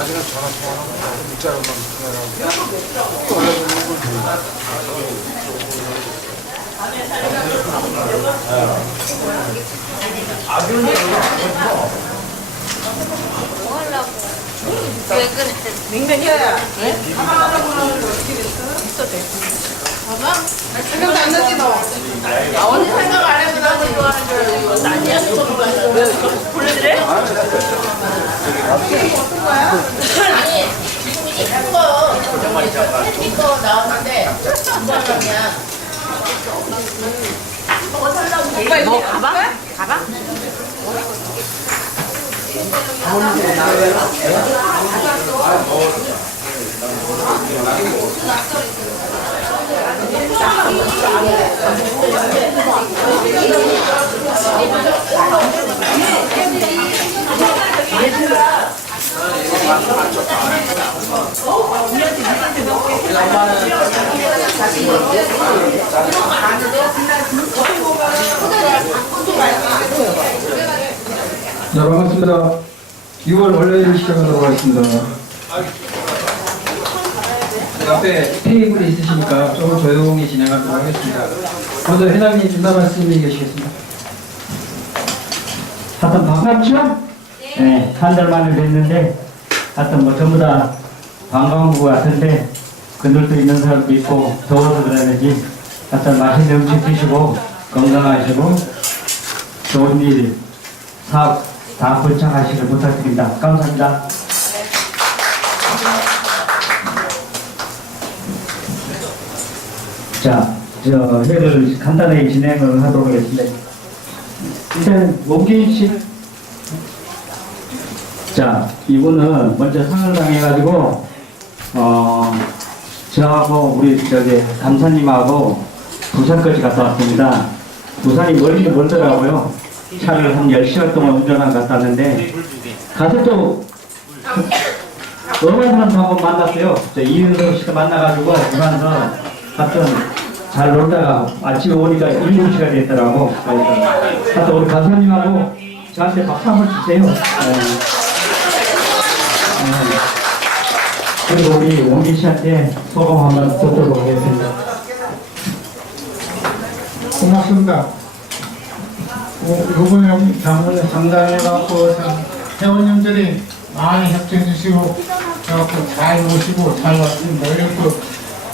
나중에 전화 통화하고 문자로만 통화하고 그런 걸 돼. 왜 그래? 냉면이야. 네? 있어 돼. 봐봐. 생각도 안 나지 너. 아 언니 생각 안 해서 나도 좋아하는 줄 알고 이거 아니야? 왜 볼래? 아니 지금 이거 이거 나왔는데 이거 가방? 가방? 네, 반갑습니다. 6월 원래를 시작하도록 하겠습니다. 앞에 테이블이 있으시니까 좀 조용히 진행하도록 하겠습니다. 먼저 회장님 인사 말씀해 주시겠습니다. 하여튼 반갑죠? 네, 한 달 만에 뵀는데, 하여튼 뭐 전부 다 반가운 것 같은데, 그늘도 있는 사람도 있고, 더워서 그러는지, 하여튼 맛있는 음식 드시고, 건강하시고, 좋은 일, 사업 다 번창하시길 부탁드립니다. 감사합니다. 자, 저 회를 간단하게 진행을 하도록 하겠습니다. 일단 원기인 씨. 자, 이분은 먼저 상을 당해가지고 어 저하고 우리 저기 감사님하고 부산까지 갔다 왔습니다. 부산이 멀리도 멀더라고요. 차를 한 10시간 동안 운전한 갔다 왔는데 가서 또 어마어마한 사람 한번 만났어요. 저 이은석 씨도 만나가지고 부산에서 하여튼 잘 놀다가 아침에 오니까 7시가 됐더라고. 그래서 하여튼 우리 간사님하고 저한테 박수 한번 주세요. 네. 네. 그리고 우리 원기 씨한테 소감 한번 듣도록 하겠습니다. 고맙습니다. 어, 이번에 장문에 상담해갖고 회원님들이 많이 협조해 주시고 그래갖고 잘 모시고 잘 왔습니다. 그리고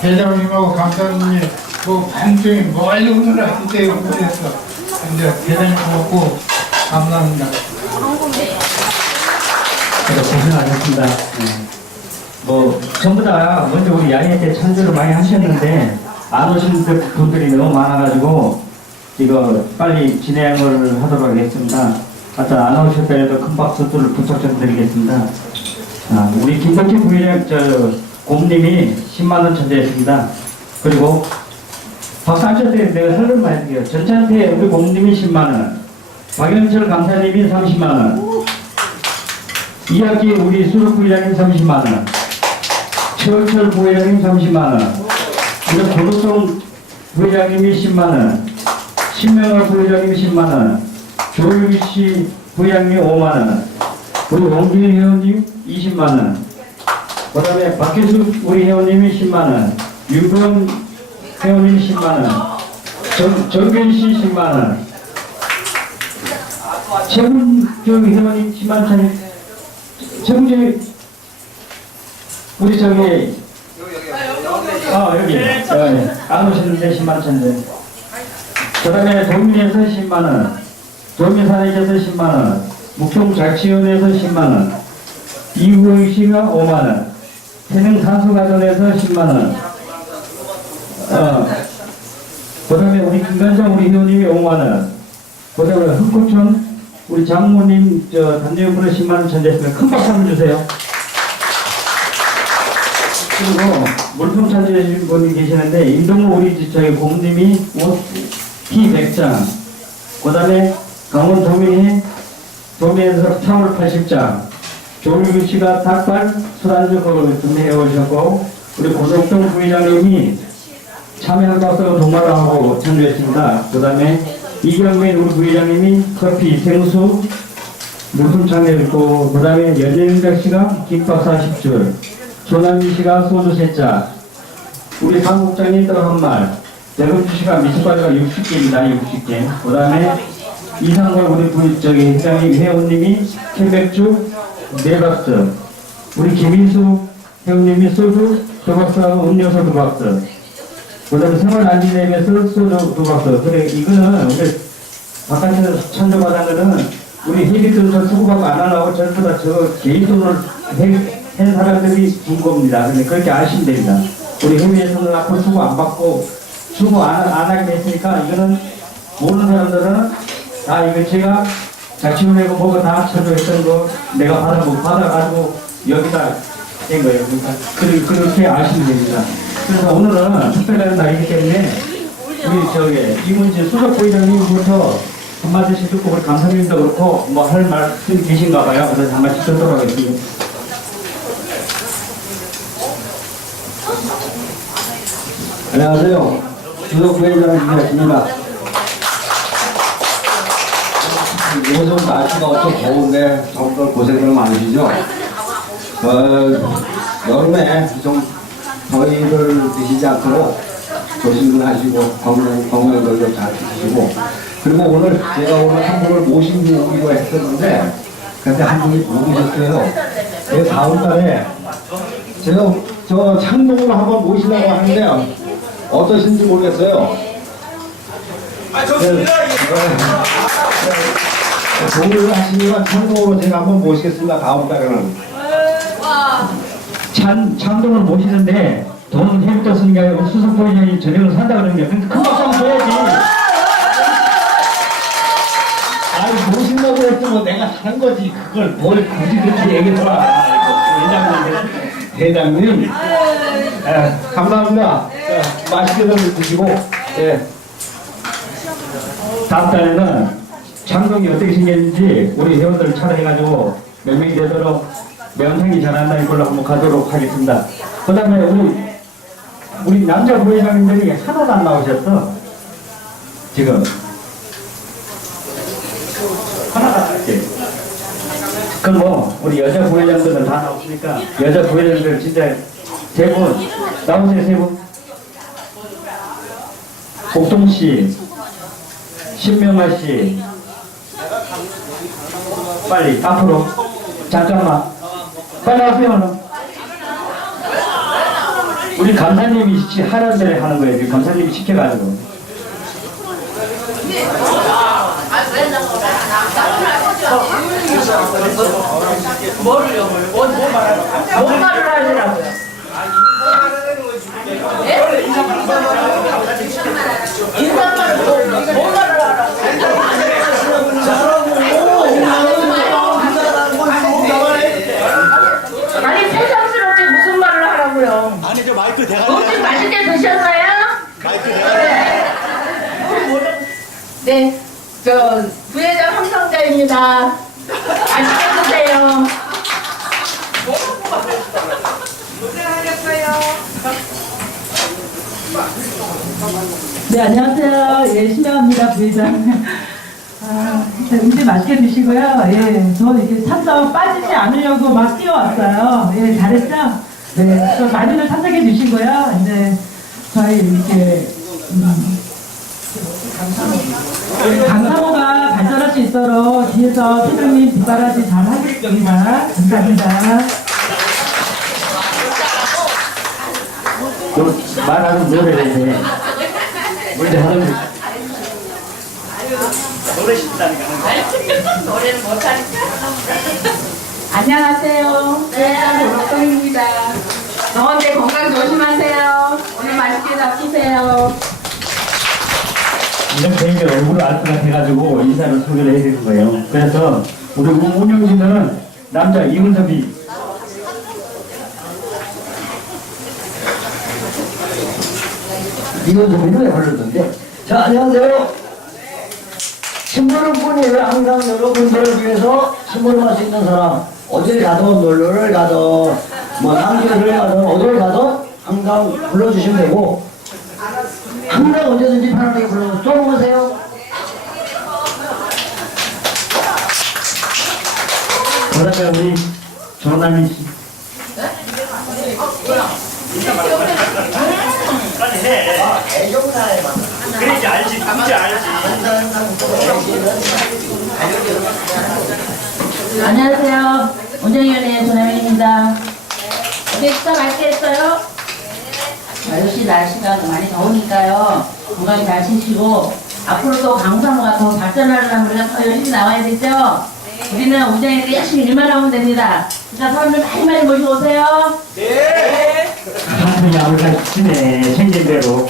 대장님하고 감사님이 그 반중에 멀리 오느라 이때 오면서 이제 대단히 고맙고 감사합니다. 그래서 고생하셨습니다. 네. 뭐 전부 다 먼저 우리 때 참여를 많이 하셨는데 안 오신 분들이 너무 많아가지고 이거 빨리 진행을 하도록 하겠습니다. 하여튼 안 오셨더라도 큰 박수들을 부탁 좀 드리겠습니다. 아, 우리 김덕희 부회장 저 곰님이 10만 원 전재했습니다. 그리고 때 내가 설명만 해드릴게요. 전찬태 우리 곰님이 10만 원, 박영철 강사님이 30만 원, 이학기 우리 수석 부회장님 30만 원, 최원철 부회장님 30만 원, 우리 고덕동 부회장님이 10만 원, 신명화 부회장님이 10만 원, 조유기 씨 부회장님 5만 원, 우리 원기 회원님 20만 원, 그 다음에 박혜수 우리 회원님이 10만 원, 유병 회원님 10만 원, 정, 정균 씨 10만 원, 최문정 회원님 10만 원, 최문정 우리 저기 아 여기. 어, 안 오시는데 10만 원인데 그 다음에 도민에서 10만 원 도민사회에서 10만 원 묵종자치위원회에서 10만 원 이후의 씨가 5만 원 태릉 산수가전에서 10만 원. 어, 그 다음에 우리 김관장 우리 회원님이 5만 원. 그 다음에 흑구촌 우리 장모님 저 단체연구로 10만 원 전재했으면 큰 박수 한번 주세요. 그리고 물품 찾으신 분이 계시는데 임동우 우리 집 저희 고모님이 옷 티 100장 그 다음에 강원 도민이 도민에서 타월 80장 조일규 씨가 닭발 술안주 그걸 준비해 오셨고 우리 고덕동 부회장님이 참여한다고 동마를 하고 참여했습니다. 그 다음에 이경민 우리 부회장님이 커피, 생수, 무순창을 읽고 그 다음에 여재윤작 씨가 김밥 40줄 조남미 씨가 소주 3짝 우리 강국장님 떡한 말 대금주 씨가 미숫가루가 60개입니다 60개 그 다음에 이상걸 우리 부 저기 회장님 회원님이 캔백주 네 박스 우리 김인수 회원님이 소주 두 박스하고 음료수 두 박스 그 다음에 생활 안전회에서 소주 두 박스 그래 이거는 우리 바깥에서 천조받은 우리 헤비들도 수고받고 안 하려고 전부 다 저 개인 돈을 해- 한 사람들이 준 겁니다. 근데 그렇게 아시면 됩니다. 우리 해외에서는 앞으로 수고 안 받고 수고 안, 안 하게 됐으니까 이거는 모르는 사람들은 아 이거 제가 자치원회고 뭐고 다 처조했던 거 내가 받아 못 받아가지고 여기다 된 거예요. 그러니까 그, 그렇게 아시면 됩니다. 그래서 오늘은 특별한 날이기 때문에 우리 저기 이문지 수석 부회장님부터 한마디씩 듣고 우리 감사님도 그렇고 뭐 할 말씀 계신가 봐요. 그래서 한마디씩 듣도록 하겠습니다. 안녕하세요. 주석 부회장 김혜입니다. 요즘 날씨가 엄청 더운데 정말 고생들 많으시죠? 어, 여름에 좀 더위를 드시지 않도록 조심들 하시고 건강, 건강들도 잘 지키시고 그리고 오늘 제가 오늘 한 분을 모시고 했었는데 근데 한 분이 못 오셨어요. 제 다음 달에 제가 저 창동으로 한번 모시려고 하는데 어떠신지 모르겠어요. 아 좋습니다. 동의를 하시면 창동으로 제가 한번 모시겠습니다. 다음 달에는. 찬, 찬동을 모시는데 돈 해부터 아니고 수석 부회장이 저녁을 산다 그러는데 근데 큰 박수 한번 줘야지. 아니 모신다고 했지 뭐 내가 사는 거지 그걸 뭘 굳이 그렇게 얘기해봐. 회장님, 회장님, 예, 감사합니다. 자, 맛있게들 드시고, 예. 다음 달에는 창동이 어떻게 생겼는지 우리 회원들 차례해가지고 몇 명이 되도록 명상이 잘한다는 걸로 한번 가도록 하겠습니다. 그 다음에 우리 우리 남자 부회장님들이 하나도 안 나오셨어. 지금. 하나도 안 나왔지. 그럼 뭐 우리 여자 부회장들은 다 나오시니까 여자 부회장들 진짜 세 분 나오세요 세 분. 복동 씨, 신명아 씨, 빨리 앞으로 잠깐만 빨리 오늘. 우리 감사님이 시- 하라는 대로 하는 거예요. 감사님이 시켜가지고. 뭐를요? 뭘? 뭐, 뭐 말하라고? 뭔 말을 하시라고요? 예? 인사말을 뭐, 뭐 말을 하라고? 아니 세상스럽게 무슨 말을 하라고요? 아니 저 마이크 대가 음식 맛있게 드셨나요? 마이크 대가 네, 저 부회장 함성자입니다. 맛있게 드세요. 네, 안녕하세요. 예, 신명합니다, 부회장. 아, 진짜 음식 맛있게 드시고요. 예, 저 이렇게 참석 빠지지 않으려고 막 뛰어왔어요. 예, 잘했죠? 네, 또 많이들 참석해 주시고요. 이제 저희 이렇게, 음, 강사모가 발전할 수 있도록 뒤에서 팀장님 뒷바라지 잘 하겠습니다. 감사합니다. 또 말하는 노래를 해. 먼저 하는 거. 노래는 못하니까. 안녕하세요. 부회장 고덕동입니다. 더운데 건강 조심하세요. 오늘 맛있게 잡수세요. 이런 개인의 얼굴을 알것 같아가지고 인사를 소개를 해드리는 거예요. 그래서 우리 운영진은 남자 이문섭이 좀 노래 부르던데. 자, 안녕하세요. 신부름꾼이 항상 여러분들을 위해서 신부름할 수 있는 사람, 어딜 가든 놀러를 가든 뭐 낭주를 가든 어딜 가든 항상 불러주시면 되고 항상 언제든지 편안하게 불러서 쏘보세요 그다음에 우리 조남인 씨. 안녕하세요. 원장위원회 조나민입니다. 어제 식사 맛있게 했어요? 아, 역시 날씨가 많이 더우니까요. 건강 잘 지키고 앞으로도 강사로가 더 발전하려면 우리가 더 열심히 나와야 되죠? 우리는 원장님들 열심히 일만 하면 됩니다. 그러니까 사람들 많이 많이 모시고 오세요. 한분이 아무튼 시네 생긴 대로.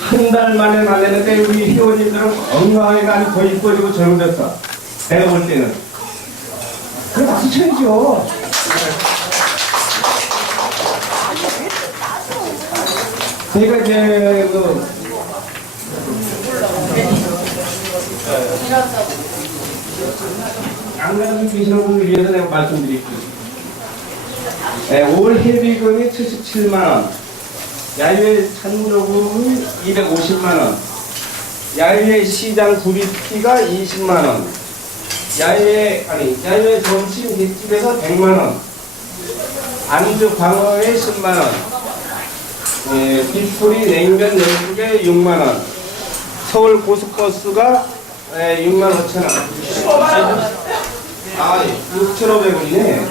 한달 만에 만났는데 우리 회원님들은 건강하게 아주 더 이뻐지고 젊어졌어. 내가 볼 때는. 그럼 박수 쳐야죠. 제가 이제 그 안 가지고 계시는 분을 위해서 내가 말씀드릴게요. 예, 올 회비금이 77만원, 야유회 찬조금이 250만원, 야유회 시장 구리피가 20만원, 야유회, 아니, 야유회 점심 객집에서 100만 원, 안주 광어에 10만 원, 예, 빗소리 냉면 12개 6만 원, 서울 고속버스가 예, 6만 5천원. 아, 6,500원이네.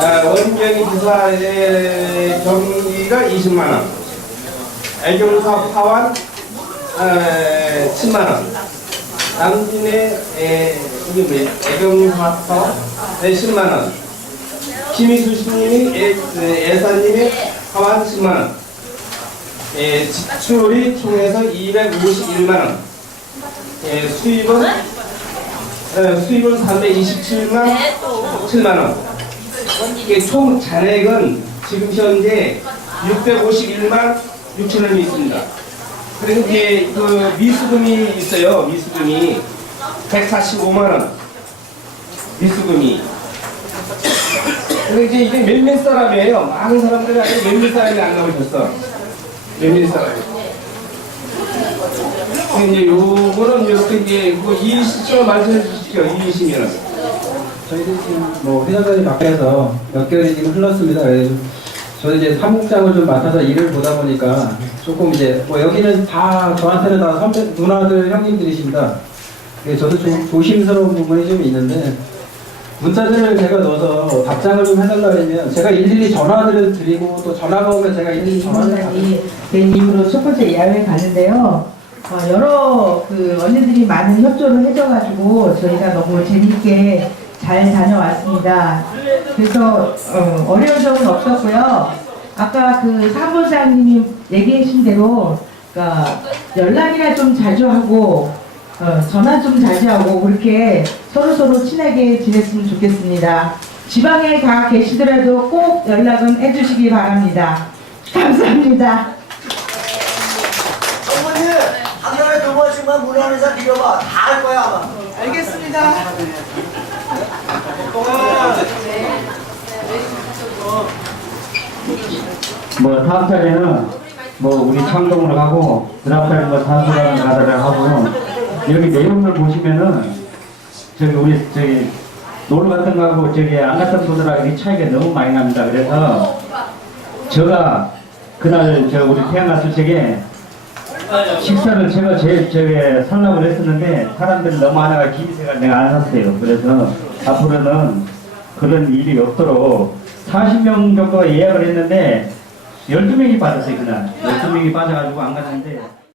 아, 원경이 기사의 경비가 20만 원, 애경사 파완 아, 10만 원, 남진의 에, 이게? 애경사 파완 네, 10만 원, 김희수 씨님이 애, 에, 애사님의 파완 10만 원, 예, 지출이 총해서 251만 원, 예, 수입은 에, 수입은 327만 7만 원. 이게 총 잔액은 지금 현재 651만 6천 원이 있습니다. 그리고 이제 그 미수금이 있어요. 미수금이 145만 원. 미수금이. 그리고 이제 이게 몇몇 사람이에요. 많은 사람들이 아니고 몇몇 사람이 안 나오셨어. 몇몇 사람이. 근데 이제 요거는 이렇게 이제 그 이의시점 말씀해 주시죠. 이의시면은. 저희들 지금 뭐 회장단이 바뀌어서 몇 개월이 지금 흘렀습니다. 저는 이제 사무장을 좀 맡아서 일을 보다 보니까 조금 이제 뭐 여기는 다 저한테는 다 선배 누나들 형님들이십니다. 그래서 저도 좀 조심스러운 부분이 좀 있는데 문자들을 제가 넣어서 답장을 좀 해달라 그러면 제가 일일이 전화를 드리고 또 전화가 오면 제가 일일이 전화를 받고 이된 이후로 첫 번째 야외에 가는데요. 어, 여러 그 언니들이 많은 협조를 해줘가지고 저희가 너무 재밌게 잘 다녀왔습니다. 그래서 어, 어려운 점은 없었고요. 아까 그 사무장님이 얘기하신 대로 그러니까 연락이나 좀 자주 하고 어, 전화 좀 자주 하고 그렇게 서로 서로 친하게 지냈으면 좋겠습니다. 지방에 가 계시더라도 꼭 연락은 해주시기 바랍니다. 감사합니다. 어머니 한 달에 두 번씩만 문 안에서 빌어봐 다 할 거야 아마 알겠습니다. 뭐 다음 달에는 뭐 우리 창동으로 가고 그 다음 달에 뭐 단수랑 가다를 하고 여기 내용을 보시면은 저기 우리 저기 놀러 갔던 거하고 저기 안 갔던 분들하고 이 차이가 너무 많이 납니다. 그래서 제가 그날 저 우리 태어났을 적에 식사를 제가 제일 저기 살라고 했었는데 사람들이 너무 많아가 기세가 내가 안 샀어요. 그래서 앞으로는 그런 일이 없도록 40명 정도 예약을 했는데 12명이 빠졌어요, 그날. 12명이 빠져가지고 안 갔는데.